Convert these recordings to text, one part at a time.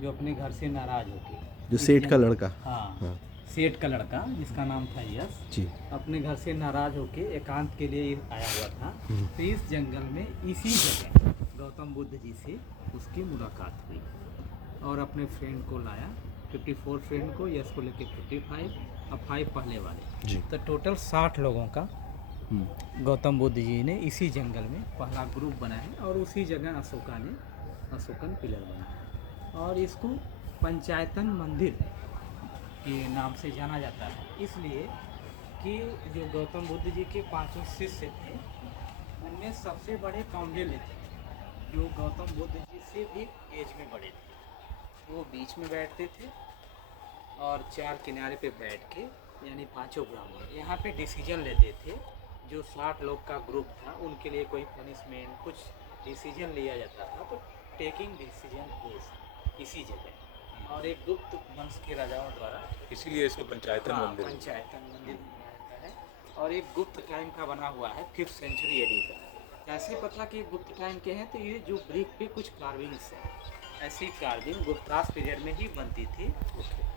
जो अपने घर से नाराज होके, जो इस सेठ का जंगल, लड़का। हाँ, हाँ सेठ का लड़का जिसका नाम था यश, जी। अपने घर से नाराज होके एकांत के लिए आया हुआ था। हम्म। तो इस जंगल में इसी जगह गौतम बुद्ध जी से उसकी मुलाकात हुई और अपने फ्रेंड को लाया, 54 फ्रेंड को, यश को लेके 55 और 5 पहले वाले। जी। तो टोटल 60 लोगों का हम्म। गौतम बुद्ध जी ने इसी जंगल में पहला ग्रुप बनाया है और उसी जगह अशोका ने अशोकन पिलर बनाया है और इसको पंचायतन मंदिर के नाम से जाना जाता है, इसलिए कि जो गौतम बुद्ध जी के 5 शिष्य थे उनमें सबसे बड़े कौंडिल्य थे, जो गौतम बुद्ध जी से भी एज में बड़े थे। वो बीच में बैठते थे और 4 किनारे पे बैठ के, यानी पांचों ब्राह्मण यहाँ पे डिसीजन लेते थे। जो 60 लोग का ग्रुप था उनके लिए कोई पनिशमेंट, कुछ डिसीजन लिया जाता था, तो टेकिंग डिसीजन इसी जगह और एक गुप्त वंश के राजाओं द्वारा, इसीलिए इसको पंचायतन हाँ, मंदिर पंचायतन मंदिर बनाया जाता है और एक गुप्त टाइम का बना हुआ है, 5th सेंचुरी एडी का। कैसे पता कि गुप्त टाइम के हैं? तो ये जो ब्रिक पे कुछ कार्विंग्स है, ऐसी कार्विंग गुप्तास पीरियड में ही बनती थी।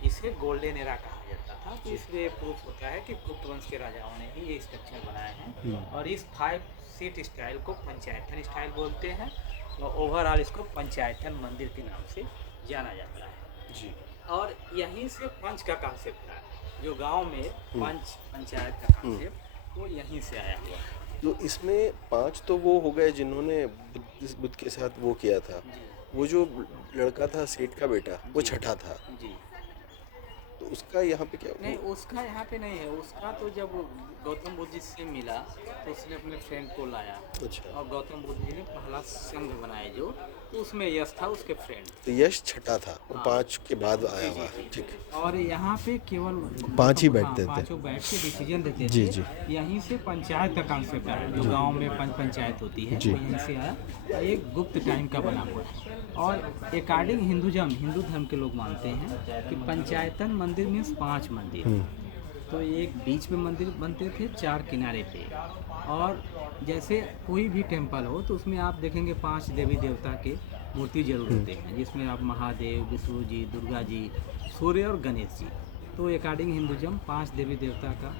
इसे गोल्डन एरा कहा जाता था, तो इसलिए प्रूफ होता है कि गुप्त वंश के राजाओं ने ही ये स्ट्रक्चर बनाए हैं और इस 5 सीट स्टाइल को पंचायतन स्टाइल बोलते हैं और ओवरऑल इसको पंचायतन मंदिर के नाम से जाना जाता है जी। और यहीं से पंच का कॉन्सेप्ट है, जो गांव में पंच पंचायत का कॉन्सेप्ट वो यहीं से आया हुआ है। तो इसमें 5 तो वो हो गए जिन्होंने बुद्ध के साथ वो किया था। जी वो जो लड़का था सेठ का बेटा, वो जी। छठा था, जी, तो उसका यहाँ पे क्या नहीं उसका यहाँ पे नहीं है। उसका तो जब गौतम बुद्ध जी से मिला तो उसने अपने फ्रेंड को लाया अच्छा, और गौतम बुद्ध जी ने पहला संघ बनाया जो, तो उसमें यश था उसके फ्रेंड। तो यश छठा था, वो हाँ। 5 के बाद आया जी हुआ जी है। ठीक है। जी। और यहाँ पे केवल 5 ही हाँ, बैठते थे। पांचों बैठ के डिसीजन देते जी, थे। जी। यहीं से पंचायत का कॉन्सेप्ट आया, जो गांव में पंचायत होती है जी। वो यहीं से आया और एक गुप्त टाइम का बना हुआ है। और अकॉर्डिंग हिंदू धर्म के लोग मानते हैं कि पंचायतन मंदिर मीन्स 5 मंदिर। तो एक बीच में मंदिर बनते थे, 4 किनारे पे, और जैसे कोई भी टेम्पल हो तो उसमें आप देखेंगे 5 देवी देवता के मूर्ति जरूर होते हैं, जिसमें आप महादेव, विष्णु जी, दुर्गा जी, सूर्य और गणेश जी। तो अकॉर्डिंग हिंदुज़म 5 देवी देवता का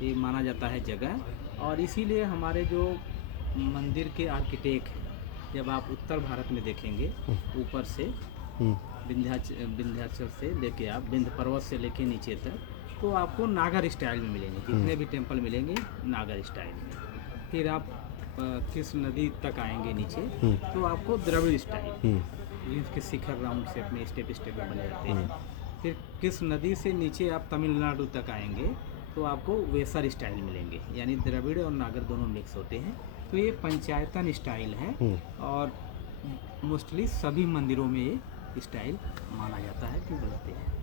ये माना जाता है जगह। और इसीलिए हमारे जो मंदिर के आर्किटेक्ट हैं, जब आप उत्तर भारत में देखेंगे ऊपर से विंध्याचल से लेके आप विंध्य पर्वत से लेके नीचे तक, तो आपको नागर स्टाइल में मिलेंगे। जितने भी टेम्पल मिलेंगे नागर स्टाइल में। फिर आप कृष्ण नदी तक आएंगे नीचे तो आपको द्रविड़ स्टाइल, जिसके शिखर राउंड से अपने स्टेप में बने रहते हैं। फिर कृष्ण नदी से नीचे आप तमिलनाडु तक आएंगे तो आपको वेसर स्टाइल मिलेंगे, यानी द्रविड़ और नागर दोनों मिक्स होते हैं। तो ये पंचायतन स्टाइल है और मोस्टली सभी मंदिरों में ये स्टाइल माना जाता है कि बनते हैं।